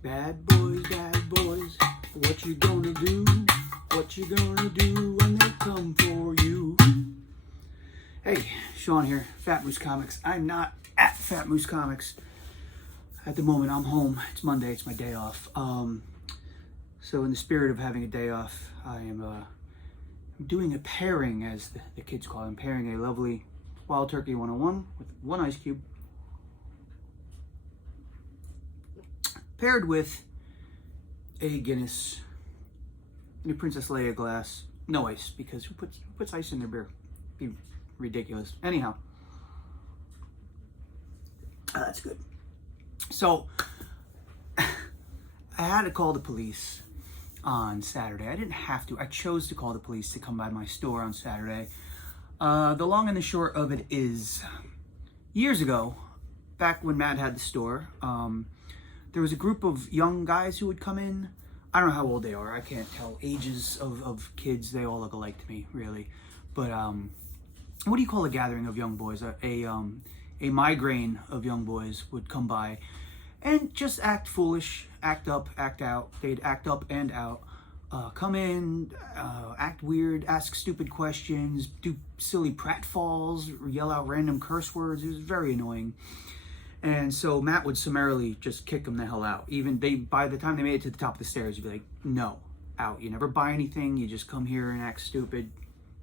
Bad boys, what you gonna do? What you gonna do when they come for you? Hey, Sean here, Fat Moose Comics. I'm not at Fat Moose Comics. At the moment, I'm home. It's Monday, it's my day off. So in the spirit of having a day off, I am doing a pairing, as the kids call it. I'm pairing a lovely Wild Turkey 101 with one ice cube, paired with a Guinness in a Princess Leia glass. No ice, because who puts ice in their beer? Be ridiculous. Anyhow, that's good. So I had to call the police on Saturday. I didn't have to. I chose to call the police to come by my store on Saturday. The long and the short of it is, years ago, back when Matt had the store, there was a group of young guys who would come in. I don't know how old they are. I can't tell ages of kids. They all look alike to me, really. But what do you call a gathering of young boys? A migraine of young boys would come by and just act foolish, act up, act out. They'd act up and out. Come in, act weird, ask stupid questions, do silly pratfalls, yell out random curse words. It was very annoying. And so Matt would summarily just kick them the hell out. By the time they made it to the top of the stairs, you'd be like, no, out. You never buy anything. You just come here and act stupid.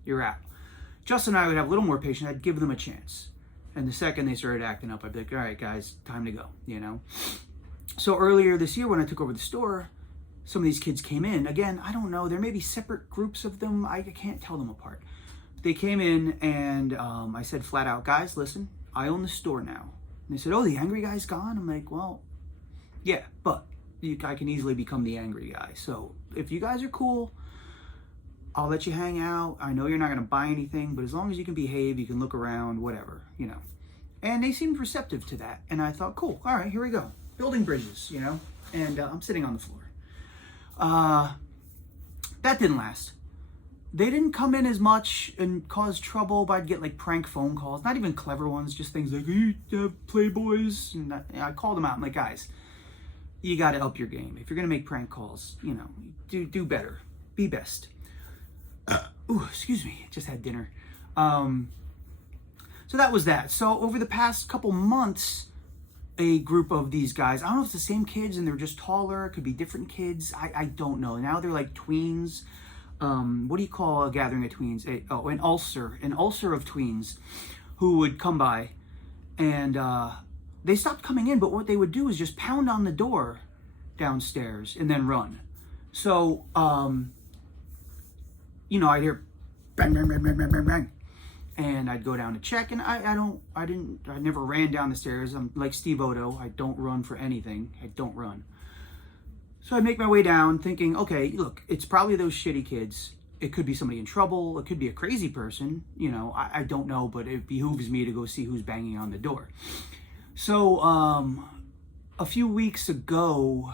You're out. Justin and I would have a little more patience. I'd give them a chance. And the second they started acting up, I'd be like, all right, guys, time to go, you know? So earlier this year when I took over the store, some of these kids came in. Again, I don't know. There may be separate groups of them. I can't tell them apart. They came in and I said flat out, guys, listen, I own the store now. And they said, oh, the angry guy's gone? I'm like, well, yeah, but I can easily become the angry guy. So if you guys are cool, I'll let you hang out. I know you're not going to buy anything, but as long as you can behave, you can look around, whatever, you know. And they seemed receptive to that. And I thought, cool, all right, here we go. Building bridges, you know. And I'm sitting on the floor. That didn't last. They didn't come in as much and cause trouble, but I'd get like prank phone calls, not even clever ones, just things like, hey, Playboys. And I called them out. I'm like, guys, you got to up your game. If you're going to make prank calls, you know, do better. Be best. Ooh, excuse me. Just had dinner. So that was that. So over the past couple months, a group of these guys, I don't know if it's the same kids and they're just taller. It could be different kids. I don't know. Now they're like tweens. What do you call a gathering of tweens? An ulcer of tweens who would come by, and they stopped coming in, but what they would do is just pound on the door downstairs and then run. So, you know, I'd hear bang, bang, bang, bang, bang, bang, bang, and I'd go down to check, and I never ran down the stairs. I'm like Steve Odo. I don't run for anything. I don't run. So I make my way down thinking, okay, look, it's probably those shitty kids. It could be somebody in trouble. It could be a crazy person. You know, I don't know, but it behooves me to go see who's banging on the door. So a few weeks ago,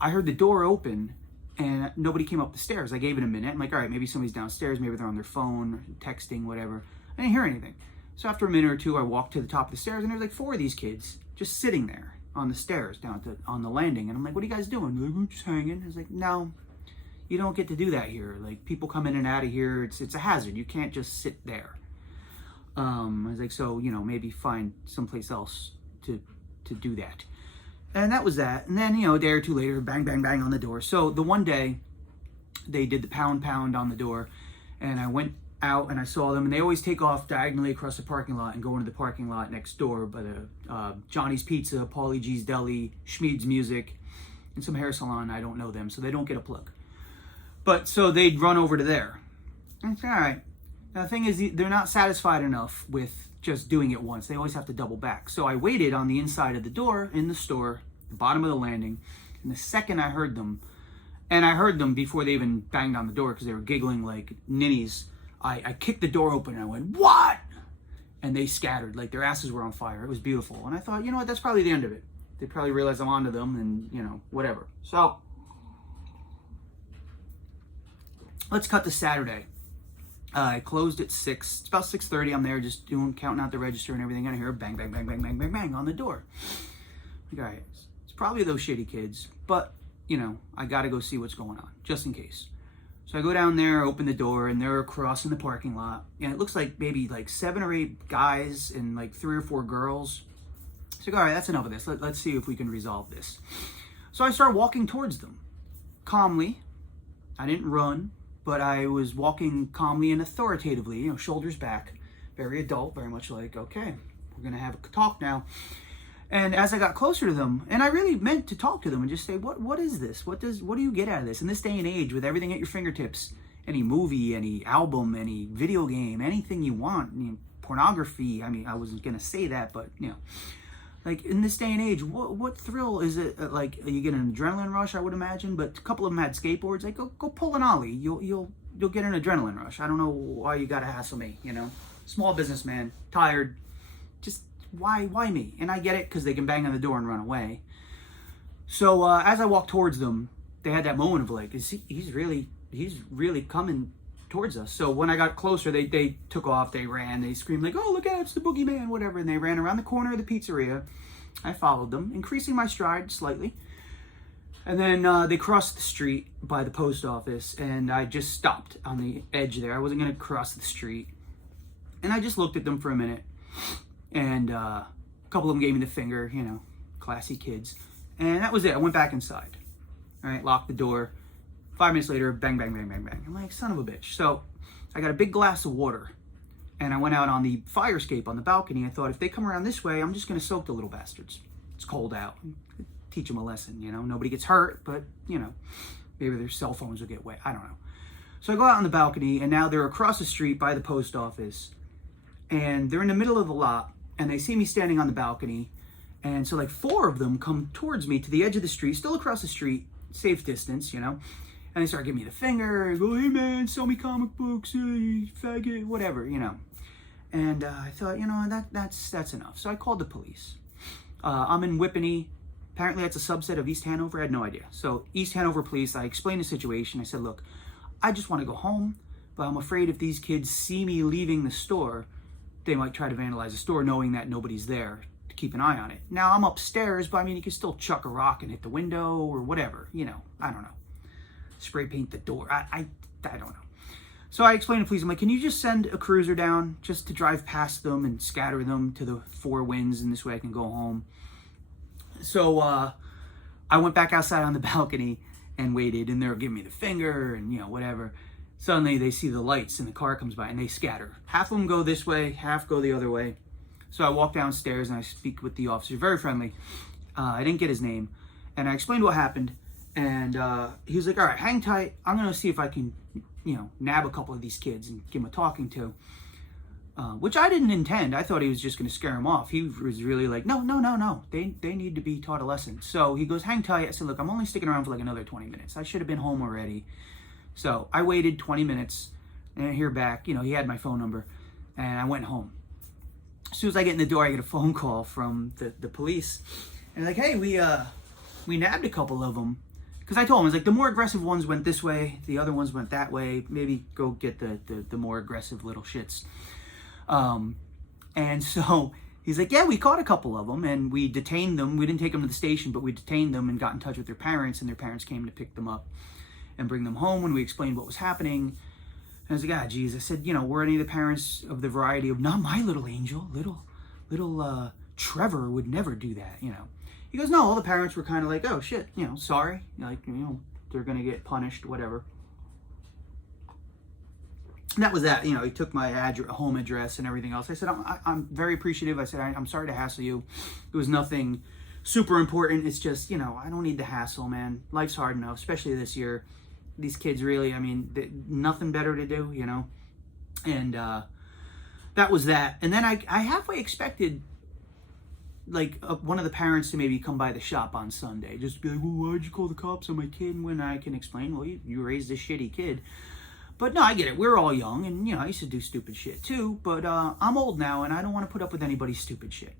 I heard the door open and nobody came up the stairs. I gave it a minute. I'm like, all right, maybe somebody's downstairs. Maybe they're on their phone, texting, whatever. I didn't hear anything. So after a minute or two, I walked to the top of the stairs and there's like 4 of these kids just sitting there on the stairs down on the landing. And I'm like, what are you guys doing? They're like, we're just hanging. I was like, no, you don't get to do that here. Like, people come in and out of here. It's a hazard. You can't just sit there. I was like, so, you know, maybe find someplace else to do that. And that was that. And then, you know, a day or two later, bang, bang, bang on the door. So the one day they did the pound on the door, and I went out and I saw them, and they always take off diagonally across the parking lot and go into the parking lot next door by the Johnny's Pizza, Paulie G's Deli, Schmeed's Music, and some hair salon. I don't know them, so they don't get a plug. But so they'd run over to there. And I said, all right. Now the thing is, they're not satisfied enough with just doing it once. They always have to double back. So I waited on the inside of the door in the store, the bottom of the landing, and the second I heard them, and I heard them before they even banged on the door because they were giggling like ninnies, I kicked the door open and I went, what? And they scattered, like their asses were on fire. It was beautiful. And I thought, you know what, that's probably the end of it. They probably realized I'm onto them and, you know, whatever. So, let's cut to Saturday. I closed at 6. It's about 6:30. I'm there just counting out the register and everything. And I hear a bang, bang, bang, bang, bang, bang, bang on the door. Like, all right, it's probably those shitty kids, but, you know, I gotta go see what's going on, just in case. So I go down there, open the door, and they're crossing the parking lot. And it looks like maybe like 7 or 8 guys and like 3 or 4 girls. So I go, all right, that's enough of this. Let's see if we can resolve this. So I start walking towards them, calmly. I didn't run, but I was walking calmly and authoritatively, you know, shoulders back. Very adult, very much like, okay, we're gonna have a talk now. And as I got closer to them, and I really meant to talk to them and just say, what is this? What do you get out of this? In this day and age, with everything at your fingertips, any movie, any album, any video game, anything you want, you know, pornography. I mean, I wasn't gonna say that, but you know, like in this day and age, what thrill is it? Like you get an adrenaline rush, I would imagine. But a couple of them had skateboards. Like go pull an ollie. You'll get an adrenaline rush. I don't know why you gotta hassle me. You know, small businessman, tired, just. Why me? And I get it, because they can bang on the door and run away. So as I walked towards them, they had that moment of like, he's really coming towards us. So when I got closer, they took off, they ran, they screamed like, oh, look out, it's the boogeyman, whatever. And they ran around the corner of the pizzeria. I followed them, increasing my stride slightly. And then they crossed the street by the post office, and I just stopped on the edge there. I wasn't going to cross the street. And I just looked at them for a minute. And a couple of them gave me the finger, you know, classy kids. And that was it. I went back inside. All right, locked the door. 5 minutes later, bang, bang, bang, bang, bang. I'm like, son of a bitch. So I got a big glass of water. And I went out on the fire escape on the balcony. I thought, if they come around this way, I'm just going to soak the little bastards. It's cold out. Teach them a lesson, you know. Nobody gets hurt, but, you know, maybe their cell phones will get wet. I don't know. So I go out on the balcony, and now they're across the street by the post office. And they're in the middle of the lot. And they see me standing on the balcony. And so like 4 of them come towards me to the edge of the street, still across the street, safe distance, you know. And they start giving me the finger, go, hey man, sell me comic books, hey, faggot, whatever, you know. And I thought, you know, that's enough. So I called the police. I'm in Whippany. Apparently that's a subset of East Hanover. I had no idea. So East Hanover police, I explained the situation. I said, look, I just want to go home, but I'm afraid if these kids see me leaving the store, they might try to vandalize the store knowing that nobody's there to keep an eye on it. Now, I'm upstairs, but I mean, you can still chuck a rock and hit the window or whatever, you know, I don't know. Spray paint the door, I don't know. So I explained to police, I'm like, can you just send a cruiser down just to drive past them and scatter them to the 4 winds, and this way I can go home. So I went back outside on the balcony and waited, and they were giving me the finger and, you know, whatever. Suddenly they see the lights and the car comes by and they scatter. Half of them go this way, half go the other way. So I walk downstairs and I speak with the officer, very friendly. I didn't get his name. And I explained what happened. And he was like, all right, hang tight. I'm going to see if I can, you know, nab a couple of these kids and give them a talking to. Which I didn't intend. I thought he was just going to scare them off. He was really like, no. They need to be taught a lesson. So he goes, hang tight. I said, look, I'm only sticking around for like another 20 minutes. I should have been home already. So I waited 20 minutes, and I hear back, you know, he had my phone number, and I went home. As soon as I get in the door, I get a phone call from the police, and like, hey, we nabbed a couple of them, because I told him, I was like, the more aggressive ones went this way, the other ones went that way, maybe go get the more aggressive little shits. And so he's like, yeah, we caught a couple of them, and we detained them. We didn't take them to the station, but we detained them and got in touch with their parents, and their parents came to pick them up and bring them home when we explained what was happening. And I was like, ah, geez. I said, you know, were any of the parents of the variety of, not my little angel, little Trevor would never do that, you know. He goes, no, all the parents were kind of like, oh, shit, you know, sorry. Like, you know, they're going to get punished, whatever. And that was that. You know, he took my home address and everything else. I said, I'm very appreciative. I said, I'm sorry to hassle you. It was nothing super important. It's just, you know, I don't need the hassle, man. Life's hard enough, especially this year. These kids really, I mean, nothing better to do, you know. And that was that. And then I halfway expected, like, one of the parents to maybe come by the shop on Sunday. Just be like, well, why'd you call the cops on my kid? And when I can explain, well, you raised this shitty kid. But no, I get it. We're all young, and, you know, I used to do stupid shit too. But I'm old now, and I don't want to put up with anybody's stupid shit.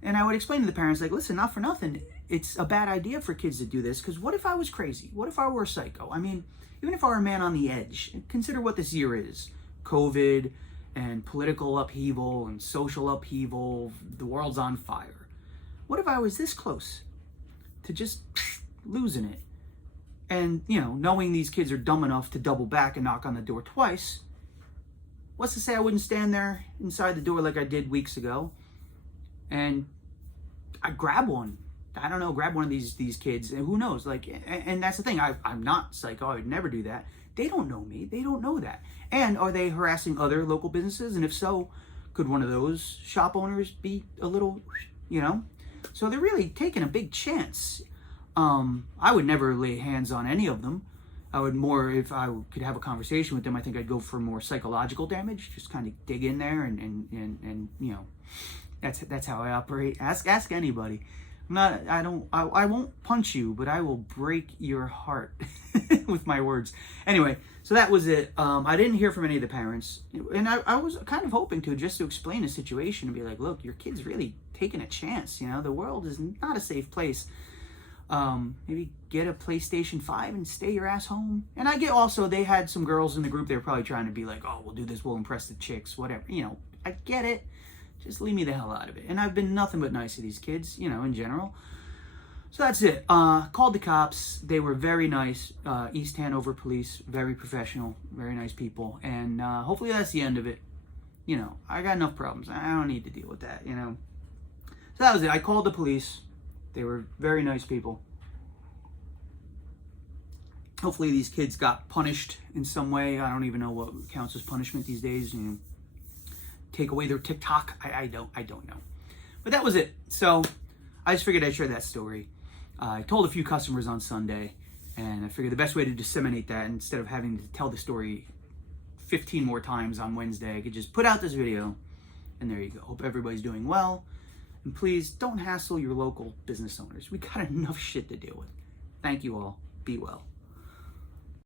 And I would explain to the parents, like, listen, not for nothing, it's a bad idea for kids to do this, because what if I was crazy? What if I were a psycho? I mean, even if I were a man on the edge, consider what this year is. COVID and political upheaval and social upheaval, the world's on fire. What if I was this close to just losing it. And, you know, knowing these kids are dumb enough to double back and knock on the door twice, what's to say I wouldn't stand there inside the door like I did weeks ago and I grab one. I don't know, grab one of these kids, and who knows? Like, and that's the thing. I'm not psycho. I would never do that. They don't know me. They don't know that. And are they harassing other local businesses? And if so, could one of those shop owners be a little, you know? So they're really taking a big chance. I would never lay hands on any of them. I would more, if I could have a conversation with them, I think I'd go for more psychological damage. Just kind of dig in there and you know, that's how I operate. Ask anybody. I won't punch you, but I will break your heart with my words. Anyway, so that was it. I didn't hear from any of the parents, and I was kind of hoping to, just to explain the situation and be like, look, your kid's really taking a chance. You know, the world is not a safe place. Maybe get a PlayStation 5 and stay your ass home. And I get also, they had some girls in the group, they were probably trying to be like, oh, we'll do this, we'll impress the chicks, whatever. You know, I get it. Just leave me the hell out of it. And I've been nothing but nice to these kids, you know, in general. So that's it. Called the cops. They were very nice. East Hanover police, very professional, very nice people. And hopefully that's the end of it. You know, I got enough problems. I don't need to deal with that, you know. So that was it. I called the police. They were very nice people. Hopefully these kids got punished in some way. I don't even know what counts as punishment these days. You know, take away their TikTok. I don't know. But that was it. So I just figured I'd share that story. I told a few customers on Sunday, and I figured the best way to disseminate that, instead of having to tell the story 15 more times on Wednesday, I could just put out this video, and there you go. Hope everybody's doing well. And please don't hassle your local business owners. We got enough shit to deal with. Thank you all. Be well.